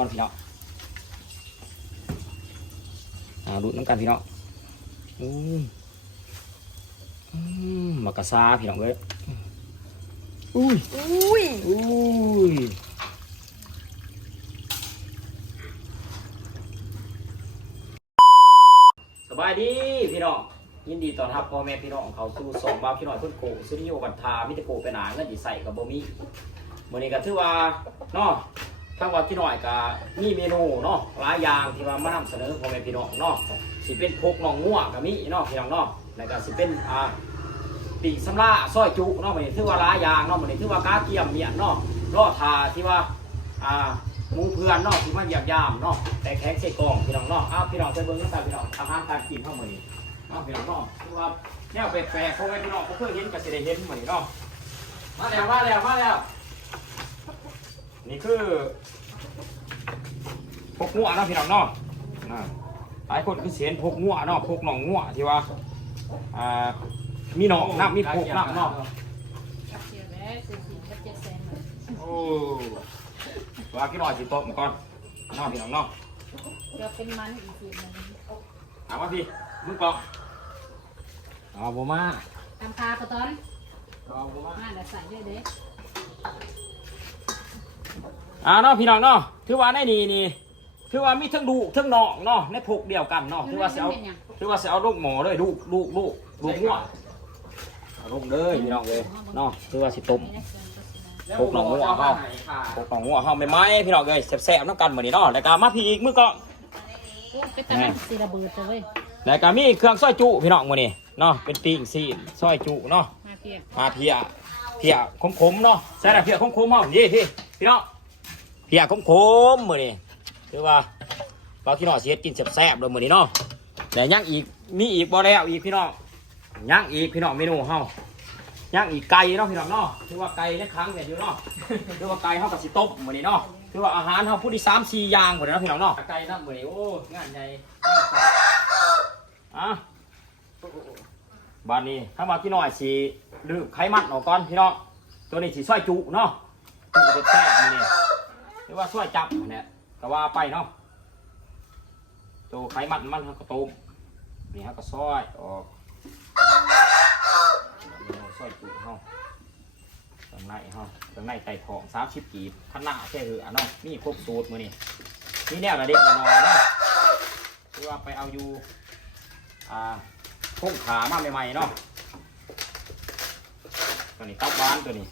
ก่อนพี่น้องอ่าดูดน้ำกันพี่น้องอืมอืมมากระซาพี่น้องเว้ยอุ้ยอุ้ยอุ้ยสบายดีพี่น้องยินดีต้อนรับพ่อแม่พี่น้องเขาสู่สองบ้าวพี่น้องเพื่อนโกสุริโยบันทามิตรโกเป็นหนาเงินดีใส่กับบ่มีมื้อนี้ก็ถือว่าเนาะ ทางว่าพี่น้อยก็มีเมนูเนาะหลายอย่างที่ว่ามานำเสนอพ่อแม่พี่น้องเนาะสิเป็นพกน่องงัวก็มีเนาะพี่น้องเนาะแล้วก็สิเป็นอ่าปีกสำลาซอยจุเนาะมันถือว่าหลายอย่างเนาะมันถือว่ากาเกียมเมียนเนาะรอทาที่ว่าอ่ามูเพื่อนเนาะที่มาเยียบยามเนาะแต่แข็งใส่กล่องพี่น้องเนาะอ้าวพี่น้องไปเบิ่งกันพี่น้องอาหารการกินเท่ามือนี้อ้าวพี่น้องเนาะถือว่าแนวแปลกๆพวกพี่น้องบ่เคยเห็นก็สิได้เห็นมื้อนเนาะมาแล้วมาแล้วมาแล้ว นี่คือพกงัวเนาะพี่น้องเนาะอ่าหลายคนคือเสียนพกงัวเนาะพกหนองงัวที่ว่าอ่ามีหนองน้ำมีพกน้ำเนาะเสียแม่สี่สี่ก็เจ็ดแสนเลยโอ้ว่ากี่หน่อยสิโต๊ะมาก่อนน้องพี่น้องเนาะเดี๋ยวเป็นมันอีกทีหนึงถามว่าพี่มึงกองเอาบ่มาตามคาปะตอนเอาบ่มามาเดี๋ยวใส่ด้วยเด้ อ่าเนาะพี่น้องเนาะถือว่าในนี่นี่ถือว่ามีทั้งดูกทั้งหนองเนาะในพกเดียวกันเนาะถือว่าสิเอาถือว่าสิเอาลูกหมอเลยลูกลูกลูกลูกงัวเอาลูกเลยพี่น้องเลยเนาะถือว่าสิต้มพกหนองงัวเฮาพกหนองงัวเฮาไม่ไหมพี่น้องเลยแซ่บๆน้ำกันเหมือนนี้เนาะแล้วก็มาพี่อีกมือก็โอ้เป็นตามันสีระเบิดเลยเว้ยแล้วก็มีเครื่องซอยจุพี่น้องมื้อนี้เนาะเป็นปิ้งซีนซอยจุเนาะมาเพียบมาเพียเพียคมๆเนาะใส่ละเพียคมๆเฮานี่พี่พี่น้อง เพียคมๆมื้อนี้คือว่าเราพี่น้องสิเฮ็ดกินแซ่บๆเลยมื้อนี้เนาะแต่ยังอีกมีอีกบ่แล้วอีกพี่น้องยังอีกพี่น้องเมนูเฮายังอีกไก่เนาะพี่น้องเนาะคือว่าไก่ในครั้งเนี่ยอยู่เนาะคือว่าไก่เฮาก็สิต้มมื้อนี้เนาะคือว่าอาหารเฮาผู้ที่3 4อย่างพุ่นเนาะพี่น้องเนาะไก่นำมื้อนี้โอ้งานใหญ่อะบานนี้ถ้ามาพี่น้อยสีลืมไขมันออกก่อนพี่น้องตัวนี้สีซอยจุเนาะจุจะแซ่บๆนี่ห รือว่าซอยจับเนี่ยก็ว่าไปเนาะตัวไขมันมันก็ต้มนี่ฮะก็ซอยออกซอยจุเฮาข้างในเฮาข้างในไก่ทองสามสิบกีบข้างหน้าแค่หือเนาะมีครบสูตรมือนี่นี่แนวระเด็กนอนเนาะคือว่าไปเอาอยู่อ่าพุ่งขามาใหม่ๆเนาะตัวนี้ตับหวานตัวนี้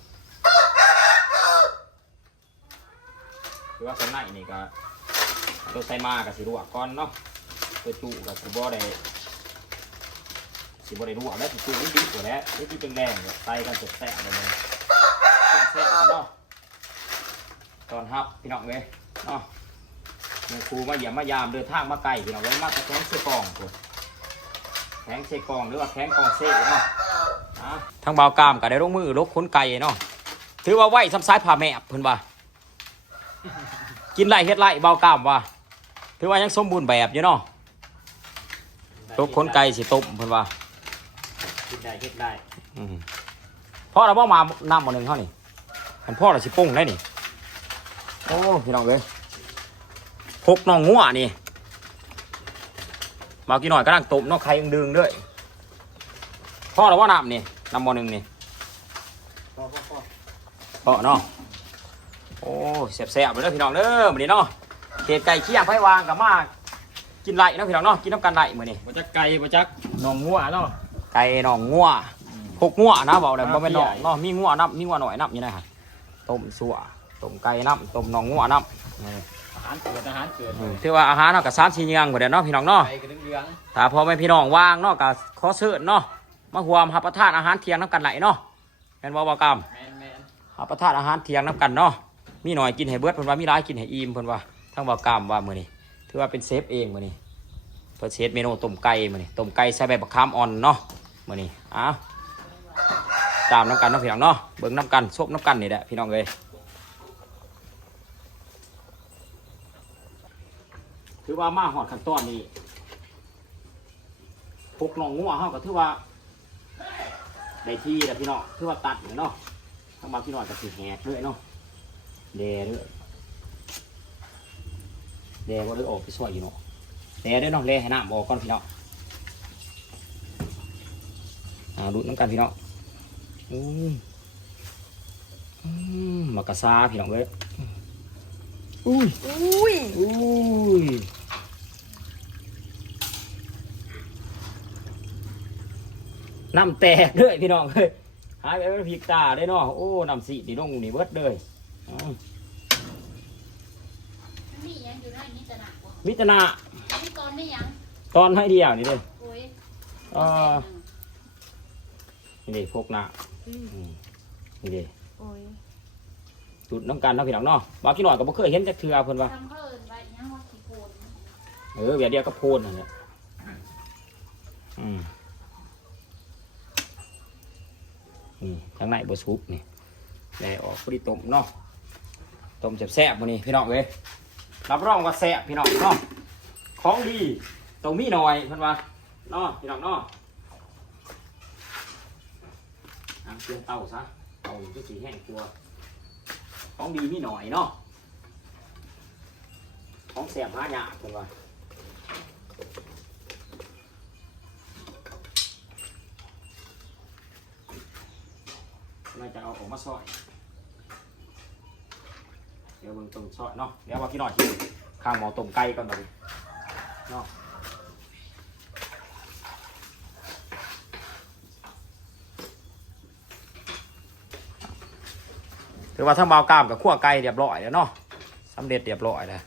คือว่าสนในนี่ก็ตัวใส่มากับสิรวกก่อนเนาะตัวจุกับสิบ่ได้สิบ่ได้รวกแล้วสิจุนี่ดีกว่าแล้วนี่ที่เป็นแรงๆเลยใส่กันสดแซ่บเลยแซ่บเนาะตอนฮับพี่น้องเลยเนาะครูมาเยี่ยมมายามเดินทางมาไกลพี่น้องเลยมาตะแคงเสื้อกองตัวแข้งเซกองหรือว่าแข้งกองเซ่เนาะทั้งเบากามก็ได้ลงมือลกขนไก่เนาะถือว่าไหวซ้ำซ้ายผ่าแม่เพิ่นว่า กินไรเฮ็ดไรเบากามว่าถือว่ายังสมบูรณ์แบบอยู่เนาะลกขนไก่สิต้มเพิ่นว่าคิดได้คิดได้อืมพ่อเราบ่มาน้ำหมดหนึ่งเท่านี่มันพ่อเราสิปรุงได้นี่โอ้พี่น้องเลยพกน้องงัวนี่มากี่หน่อยก็นั่งต้มเนาะไข่ยังดึงด้วยพ่อเราว่าน้ำนี่น้ำหมอหนึ่งนี่พ่อพ่อพ่อพ่อเนาะ โอ้แซ่บๆเลยเด้อพี่น้องเด้อมื้อนี้เนาะเกดไก่เคี่ยงไผวางกับมากินไหลเนาะพี่น้องเนาะกินน้ำกันไหลมื้อนี้มาจักไก่มาจักหนองงัวเนาะไก่หนองงัวพกงัวนะบอกเลยครับบ่เป็นหนองพี่ใหญ่เนาะมีงัวน้ำมีงัวหน่อยน้ำอยู่นะฮะต้มสัวต้มไก่น้ำต้มหนองงัวน้ำนี่อาหารเกิดอาหารเกิดอืมถือว่าอาหารเนาะกับสามสี่อย่างหมดเนาะพี่น้องเนาะไก่กระเดืองถ้าพ่อแม่พี่น้องว่างเนาะก็ขอเชิญเนาะมาหวมรับประทานอาหารเที่ยงน้ำกันไหลเนาะแม่นบ่บ่กรรมแมนแมนรับประทานอาหารเที่ยงน้ำกันเนาะ มีหน่อยกินให้เบิดเพิ่นว่ามีหลายกินให้อิ่มเพิ่นว่าทั้งบ่กรรมว่ามื้อนี้ถือว่าเป็นเซฟเองมื้อนี้เพิ่นเซฟเมนูต้มไก่มื้อนี้ต้มไก่ใส่ใบบักขามอ่อนเนาะมื้อนี้อ้าวตามน้ำกันเนาะพี่น้องเนาะเบิ่งน้ำกันซบน้ำกันนี่แหละพี่น้องเอ้ยถือว่ามาหอดขั้นตอนนี้พกหนองงัวเฮาก็ถือว่าได้ที่แล้วพี่น้องถือว่าตัดเลยเนาะทั้งบาพี่น้องก็สิแหกด้วยเนาะ เดด้วยแดงก็เลยออกไปสวยอยู่เนาะแดงได้อเนาะแล่ให้น้ำออกก่อนพี่น้องอ่าดูดน้ำกันพี่น้องอืมอืมมากระซาพี่น้องเลยอุ้ยอุ้ยอุ้ยน้ำแตกเลยพี่น้องเฮ้ยหายไปเป็นพริกตาได้เนาะโอ้น้ำสีนี่ลงนี่เบิดเลยอ้าว นี่ยังอยู่ได้นี่จะหนักกว่ามิตรนานี่ตอนไม่ยังตอนให้เดียวนี่เลยโอ้ยเออนี่เลยพกหน้าอืมนี่เลยโอ้ยจุดน้ำกันเนาะพี่น้องเนาะบางกี่หน่อยก็บ่เคยเห็นจักเทือเพิ่นว่า ทำเขาเอินไว้ยังว่าขี้โกนเออเบียดเดียวก็โพนนั่นแหละอืมนี่ทางในบสุกนี่แล่ออกพอดีต้มเนาะ ต้มแซ่บๆมื้อนี้พี่น้องเอ้ยรับรองว่าแซ่บพี่น้องเนาะของดีต้องมีหน่อยเพิ่นว่าเนาะพี่น้องเนาะอะเตรียมเตาซะเตาก็สีแห้งกลัวของดีมีหน่อยเนาะของแซ่บหายากเพิ่นว่าน่าจะเอาออกมาซอย ดี๋ยวเบิ่งต้มซอยเนาะเดี๋ยวว่าพี่หน่อยที่ข้างหมอต้มไก่ก่อนเลยเนาะถือว่าทั้งเบากล้ามกับขั้วไก่เรียบร้อยแล้วเนาะสำเร็จเรียบร้อยแล้ว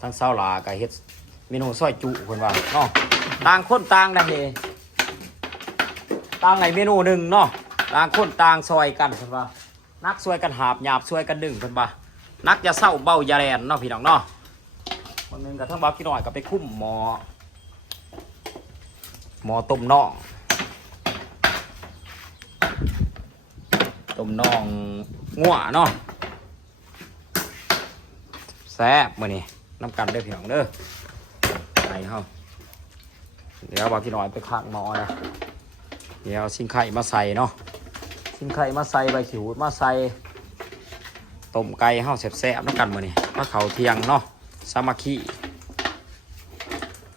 ทั้งเศร้าหลากับเฮ็ดเมนูซอยจุคนว่าเนาะต่างคนต่างนะเฮต่างในเมนูหนึ่งเนาะต่างคนต่างซอยกันเพิ่นว่านักซอยกันหาบหยาบซอยกันดึงเพิ่นว่า นักอย่าเศร้าเบาอย่าแรนเนาะพี่น้องเนาะคนหนึงกับทั้งบ่าวกี่หน่อยก็ไปคุ้มหมอหมอต้มน่องต้มน่องงัวเนาะแซ่บมื้อนี้น้ำกันเด้อพี่น้องเด้อไปเฮาเดี๋ยวบ่าวกี่หน่อยไปข้างหมอนะเดี๋ยวเอาซิงไข่มาใส่เนาะซิงไข่มาใส่ใบขิวมาใส่ ต้มไก่เฮาแซ่บๆน้ำกันมื้อนี้มาเขาเที่ยงเนาะสามัคคี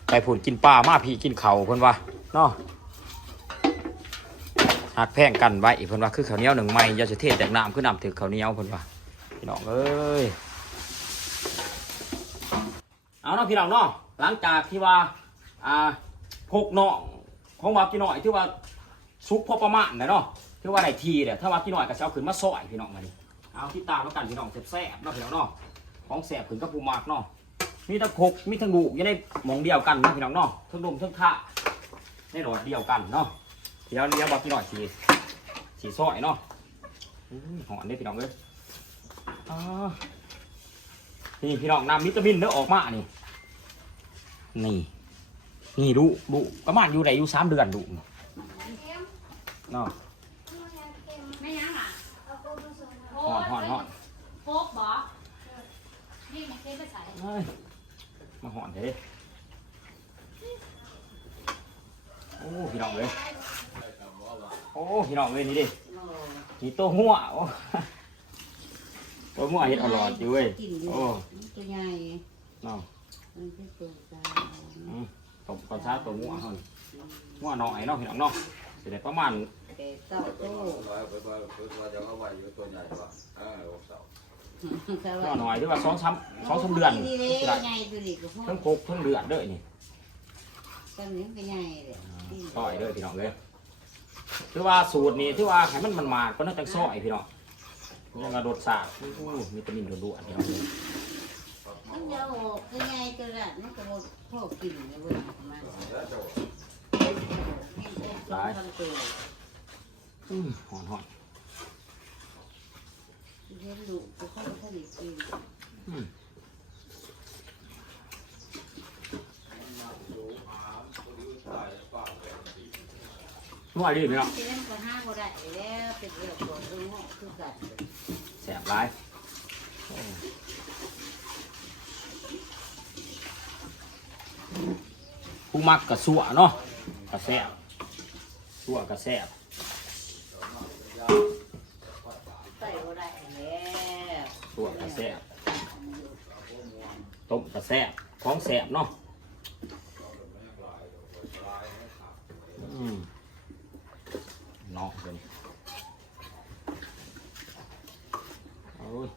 ไปผุนกินปลามาพี่กินเขาเพิ่นว่าเนาะหักแพงกันไว้เพิ่นว่าคือข้าวเหนียวหนึ่งไม้ยาจะเทศแตกน้ำคือน้ำถือข้าวเหนียวเพิ่นว่าพี่น้องเอ้ยเอาเนาะพี่น้องเนาะหลังจากที่ว่าอ่าพกเนาะของว่ากี่หน่อยที่ว่าซุกพอประมาณนะเนาะที่ว่าไหนทีเนี่ยถ้าว่ากี่หน่อยก็จะเอาขึ้นมาซอยพี่น้องมาดิ เอาที่ตามแล้วกันพี่น้องแซ่บๆเนาะพี่น้องเนาะของแซ่บขึ้นกับปูมากเนาะมีทั้งคกมีทั้งบุยังได้มองเดียวกันนะพี่น้องเนาะทั้งดมทั้งข้าในหลอดเดียวกันเนาะเดี๋ยวเดี๋ยวว่ากี่หน่อยสีสีซอยเนาะอื้อหอนได้พี่น้องเลยอ่านี่พี่น้องนำวิตามินเด้อออกมานี่นี่นี่ดูดูประมาณอยู่ไหนอยู่สามเดือนดูเนาะ ไม่ยังอะ ห่อนห่อนห่อนโฟกบ่นี่มันเทไปใส่เฮ้ยมาห่อนเด้โอ้พี่น้องเลยโอ้พี่น้องเลยนี่ดินี่ตัวหัวโอ้ตัวหัวเห็ดอร่อยอยู่เว้ยโอ้ตัวใหญ่นาะมันเป็นตัวกลางตบกระชาตัวหัวเฮานี่หัวหน่อยเนาะพี่น้องเนาะ สิได้ประมาณแต่เต้าโตไปไปไปไปจะเอาไว้อยู่ตัวใหญ่กว่าเออลูกสาวหัวหน่อยหรือว่าสองสามสองสามเดือนนี่สิเลยได้ใหญ่ตัวนี้ก็พอทั้งครบทั้งเดือดเด้อนี่ตอนนี้ก็ใหญ่เลยซอยเด้อพี่น้องเลยถือว่าสูตรนี้ถือว่าให้มันมันมาก็น่าจะซอยพี่น้องยังกระโดดสาดอู้มีตามินด่วนๆพี่น้องเลยมันจะโอ้ก็ใหญ่ตัวละมันก็หมดพ่อกินเลยเว้ยมันแล้วจะ หลายอืมหอนหอนเลี้ยงลูกก็ค่อยผลิตกินนัวดีพี่น้องเลี้ยงก็ห้าก็ได้แล้วเป็นเรื่องของเรื่องคือกันแสบร้ายผู้มักกระสัวเนาะกระแซบ สัวกระแซบใส่ก็ได้แล้วสัวกระแซบต้มกระแซ่บของแซ่บเนาะอืมเนาะเป็นโอ้ย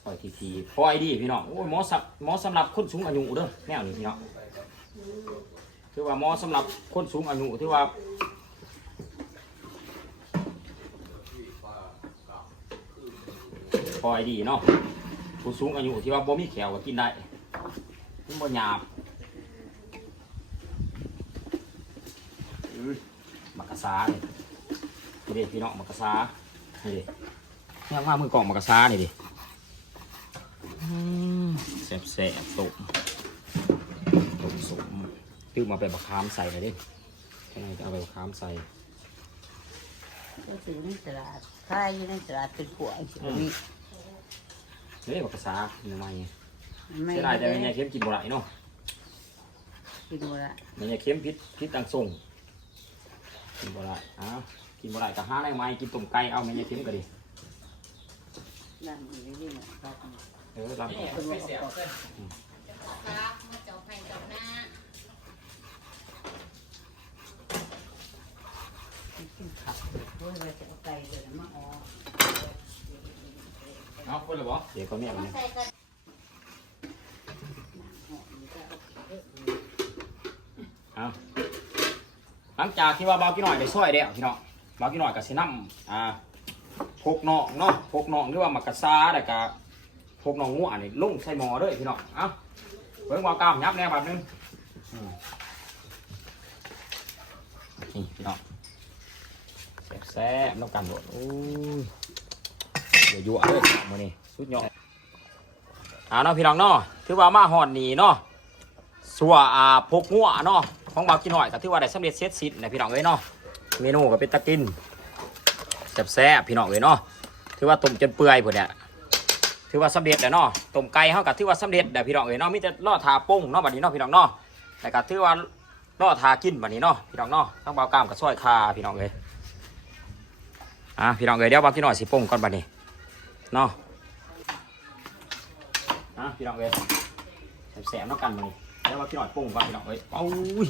ซอยทีทีพอไอดีพี่น้องโอ้ยหมอสับหมอสำหรับคนสูงอายุเด้อแนวนี้พี่น้อง คือว่าหมอสำหรับคนสูงอายุที่ว่าพอยดีเนาะผู้สูงอายุที่ว่าบ่มีแขวก็กินได้มันบ่หยาบอื้อมักกะซาเนี่ยนี่ดิพี่น้องมักกะซานี่ดิเนี่ยว่ามือกล่องมักกะซานี่ดิอืมแซ่บแซ่บๆตุ่มตุ่มสุม ตื้มมาเป็นบักขามใส่เลยดิแค่ไหนจะเอาไปบักขามใส่ก็ซื้อในตลาดขายอยู่ในตลาดเป็นขวดสิมีเฮ้ยบักกะซาเนื้อไม้ไม่เสียดายแต่แม่ยายเข้มกินบ่ไหลเนาะกินบ่ละแม่ยายเข้มพิษพิษตังส่งกินบ่ไหลอ้าวกินบ่ไหลก็หาได้ไหมกินต้มไก่เอาแม่ยายเข้มก็ดีนั่นอยู่นี่น่ะครับเออรับเอา เป็นว่าเอา ครับมาเจ้าไผ่เจ้าหน้า กินขับ เพื่อเราจะเอาไก่เดี๋ยวมาออกเอาคนละบ่เดี๋ยวก็แม่มาเนี่ยใส่กันเอาหลังจากที่ว่าเบากี่หน่อยได้ซอยแล้วพี่น้องเบากี่หน่อยก็สินํอ่าพกน่องเนาะพกน่องหรือว่ามักกะซาแล้วก็พกน่องงัวนี่ลงใส่หม้อเด้อพี่น้องเอ้าเบิ่งเบากล้ามยับแน่แบบนึงอืมนี่พี่น้อง แซ่บน้ำกันโดดโอ้ยเดี๋ยวยั่วเลยมือนี้สุดยอดอ่าเนาะพี่น้องเนาะถือว่ามาฮอดนี่เนาะสัวอาพกงัวเนาะของบาวกินหน่อยก็ถือว่าได้สำเร็จเสร็จสิ้นนะพี่น้องเอ้ยเนาะเมนูก็เป็นตะกินแซ่บๆพี่น้องเอ้ยเนาะถือว่าต้มจนเปื่อยพุ่นเนี่ยถือว่าสำเร็จแล้วเนาะต้มไก่เฮาก็ถือว่าสำเร็จแล้วพี่น้องเอ้ยเนาะมีแต่รอทาปุ้งเนาะบัดนี้เนาะพี่น้องเนาะแต่ก็ถือว่ารอทากินบัดนี้เนาะพี่น้องเนาะทั้งบากล้ามกับซอยคาพี่น้องเอ้ย อะพี่น้องเอ้ยเดี๋ยวบาวกินหน่อยสิปุ้งก่อนบัดนี้เนาะอะพี่น้องเอ้ยแซ่บๆเนาะกันบัดนี้แล้วว่าพี่น่อยปุ้งก่อนพี่น่อยเอ้ยเอ้ย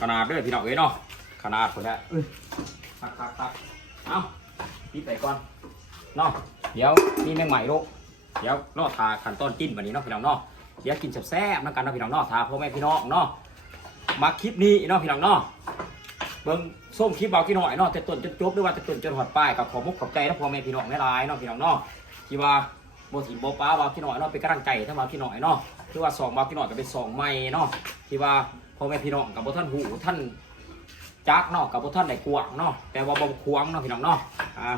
ขนาดเด้วยพี่น่อยเอ้ยเนาะขนาดคนละเอ้ยตักตักตักเอาพี่ไปก่อนเนาะเดี๋ยวนี่แมงใหม่ลูกเดี๋ยวรอทาขั้นตอนกินวันนี้เนาะพี่น้องเนาะเดี๋ยวกินแซ่บๆนะกันเนาะพี่น้องเนาะทาพ่อแม่พี่น้องเนาะมาคลิปนี้เนาะพี่น้องเนาะ เบิ่งส้มคลิปเบากี่หน่อยเนาะแต่ต้นจนจบหรือว่าแต่ต้นจนหอดป้ายกับขอมุกขอบใจนะพ่อแม่พี่น้องไม่ร้ายเนาะพี่น้องเนาะที่ว่าโบถิ่นโบป้าเบากี่หน่อยเนาะเป็นกำลังใจถ้าเบากี่หน่อยเนาะคือว่าสองเบาพี่น้อยก็เป็นสองไม่เนาะที่ว่าพ่อแม่พี่น้องกับท่านหูท่านจักเนาะกับท่านได้กวางเนาะแต่ว่าบ่ควงเนาะพี่น้องเนาะอ่า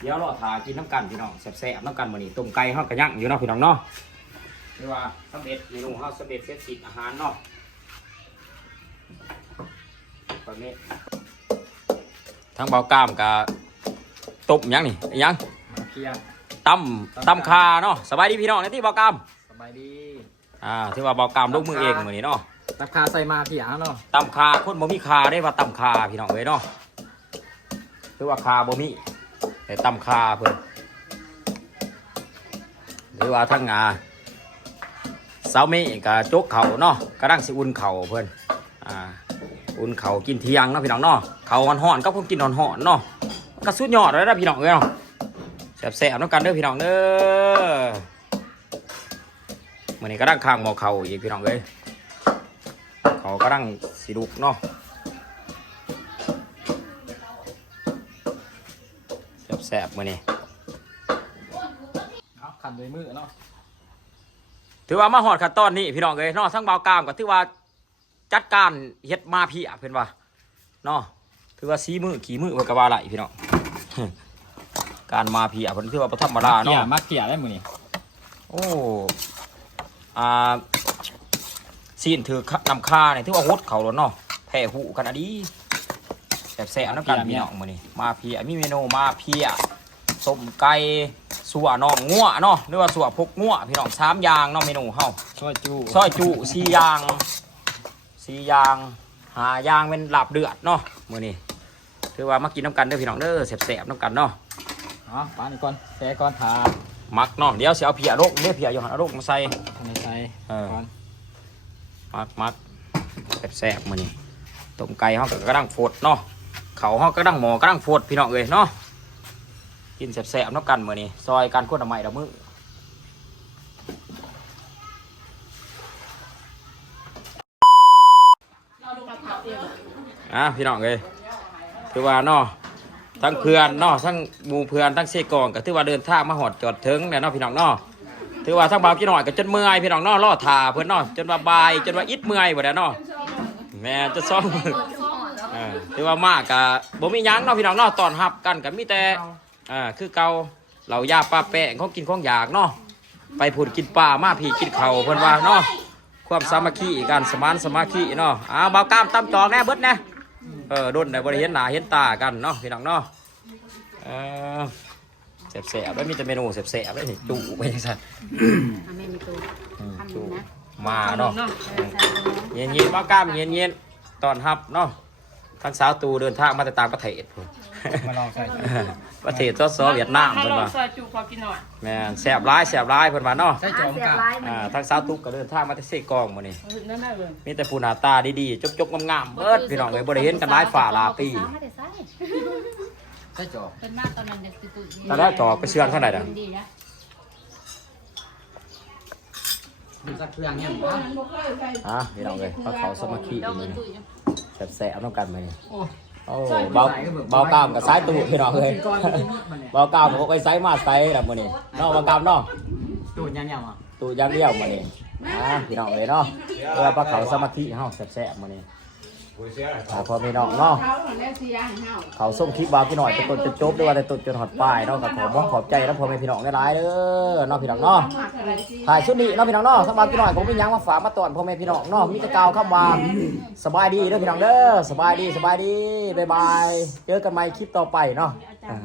เดี๋ยวรอทากินน้ำกันพี่น้องแซ่บๆน้ำกันมื้อนี้ต้มไก่เฮากระยั่งอยู่เนาะพี่น้องเนาะคือว่าสำเร็จเมนูเฮาสำเร็จเสร็จสิอาหารเนาะ ตอนนี้ทั้งเบากล้ามกับต้มหยังนี่อิหยังมาเกียร์ตำตำคาเนาะสบายดีพี่น้องในที่เบากล้ามสบายดีอ่าถือว่าเบากามลูกมือเองเหมือนนี้เนาะราคาใส่มาพี่อะเนาะตำคาคนบ่มีคาได้ว่าตำคาพี่น้องเอ้ยเนาะถือว่าคาบ่มีแต่ตำคาเพิ่นหรือว่าทั้งงาเสาเมฆกับโจกเขาเนาะกระดังสิอุ่นเข่าเพิ่นอ่า อุ่นเข่ากินเที่ยงเนาะพี่น้องเนาะเข่าห่อนๆก็คงกินห่อนๆเนาะก็สุดยอดเลยนะพี่น้องเอ้ยเนาะแซ่บๆน้ำกันเด้อพี่น้องเด้อมื้อนี้ก็ดังข้างหมอเข่าอีกพี่น้องเอ้ยเขากำลังสีดุกเนาะแสบๆมือนี่เอาขันด้วยมือเนาะถือว่ามาหอดขั้นตอนนี้พี่น้องเลยเนาะทั้งเบากามก็ถือว่า จัดการเฮ็ดมาพี่อะเพื่อนว่าเนาะถือว่าสีมือขี่มือเพื่นกว่าไหลพี่น้องการมาพี่อะเพื่นถือว่าประทับมาลาเกียเนาะร์มาเกียร์ได้มือนี่โอ้อ่าซีนถือนำค่าเนี่ยถือว่าฮดเขาแล้วเนาะแผ่หูกันอะดีแสบๆน้ำกันพี่น้องมือนี่มาพี่อะมีเมนูมาพี่อะส้มไก่สัวน่องงัวเนาะหรือว่าสัวพกงัวพี่น้องสามอย่างเนาะเมนูเฮาช่วยจูซอยจุสี่อย่าง สี่อย่างหาอย่างเป็นลาบเดือดเนาะมือนี่ถือว่ามากินน้ำกันเด้อพี่น้องเด้อแสบๆน้ำกันเนาะหาอ๋อปานี่ก่อนแซ่ก่อนทามักเนาะเดี๋ยวสิเอาเพียโรคเดี๋ยวเพียอยู่หันเอาโรคมาใส่ในใส่เออก่อนมักมักแซ่บๆมื้อนี้ต้มไก่เฮาก็กระดังโฟดเนาะเขาวเฮาก็กระดังหมอกระดังโฟดพี่น้องเอ้ยเนาะกินแซ่บๆเนาะกันมื้อนี้ซอยกันคนละไม้ละมื้อ อะพี่น้องเลยคือว่าเนาะทั้งเพื่อนเนาะทั้งหมู่เพื่อนทั้งเสกองก็ถือว่าเดินทางมาหอดจอดถึงเนี่ยเนาะพี่น้องเนาะถือว่าทั้งเบากี่หน่อยก็จนเมื่อยพี่น้องเนาะล่อถาเพื่อนเนาะจนว่าบายจนว่าอิดเมื่อยบ่ได้เนาะแม่จะซ่อมอเออถือว่ามากกะบ่มียังเนาะพี่น้องเนาะตอนรับกันก็มีแต่อ่าคือเกาเหล่ายาป้าแป้งของกินของอยากเนาะไปพูดกินปลามาพี่กินเขาเพิ่อนว่าเนาะความสามัคคีการสมานสมาคีเนาะอ้าวเบากล้ามตำจอกแน่เบิดนะ เออโดนได้บริเห็นหน้าเห็นตากันเนาะพี่น้องเนาะเออแสบๆแล้วมีแต่เมนูแสบๆแล้วนี่จุไปจังซั่นทำให้มีตัวอืมทำจุนะมาเนาะเออใส่ลงเย็นเย็นๆเบากล้ามเย็นเย็นๆตอนรับเนาะ ทั้งสาวตูเดินทางมาแต่ต่างประเทศพุ่นมาลองใส่ประเทศซอๆเวียดนามมาเพิ่นลองว่าซอยจูพอกินหน่อยแม่นแสบร้ายแสบร้ายเพิ่นว่าเนาะใส่จอมเสียกะบลายมันอ่าทั้งสาวตุกก็เดินทางมาแต่เซกองมื้อนี้นั่นแหละเลยมีแต่ผู้หน้าตาดีๆจกๆงามๆเบิดพี่น้องเอ้ยบ่ได้เห็นกันหลายฝ่าหลายปีไม่ได้ใส่ใส่จอมเป็นมาตอนนั้นเด็กตุ้ยตอนแรกต่อไปเชื่อนเท่าไหร่น่ะดีนะ ดูสักเครื่องเนี่ยอะพี่น้องเอ้ยพระเขาสามัคคีดอกนี่ตุ้ยแซ่บๆน้ำกันมานี่โอ้โอ้เบาเบากล้ามกับสายตูพี่น้องเอ้ยก่อนกินมันเนี่ยเบากล้ามก็ไปไซส์มาไซส์ละมื้อนี้เนาะเบากล้ามเนาะตูดยังยังอะตูอย่างเดียวมื้อนี้อะพี่น้องเอ้ยเนาะเพื่อพระเขาสามัคคีเฮาแซ่บๆมื้อนี้ ผู้เสียหายอ่าพอพี่น้องเนาะ เขาส่งคลิปบาวพี่น้อยจนต้นจนจบด้วยว่าแต่ต้นจนหอดปลายเนาะก็ขอมองขอบใจแล้วพ่อแม่พี่น้องหลายๆเด้อเนาะพี่น้องเนาะถ่ายชุดนี้เนาะพี่น้องเนาะสบายพี่น้อยผมมีหยังมาฝากมาตอนพ่อแม่พี่น้องเนาะมีแต่กล่าวคำว่าสบายดีเด้อพี่น้องเด้อสบายดีสบายดีบ๊ายบายเจอกันใหม่คลิปต่อไปเนาะอ่า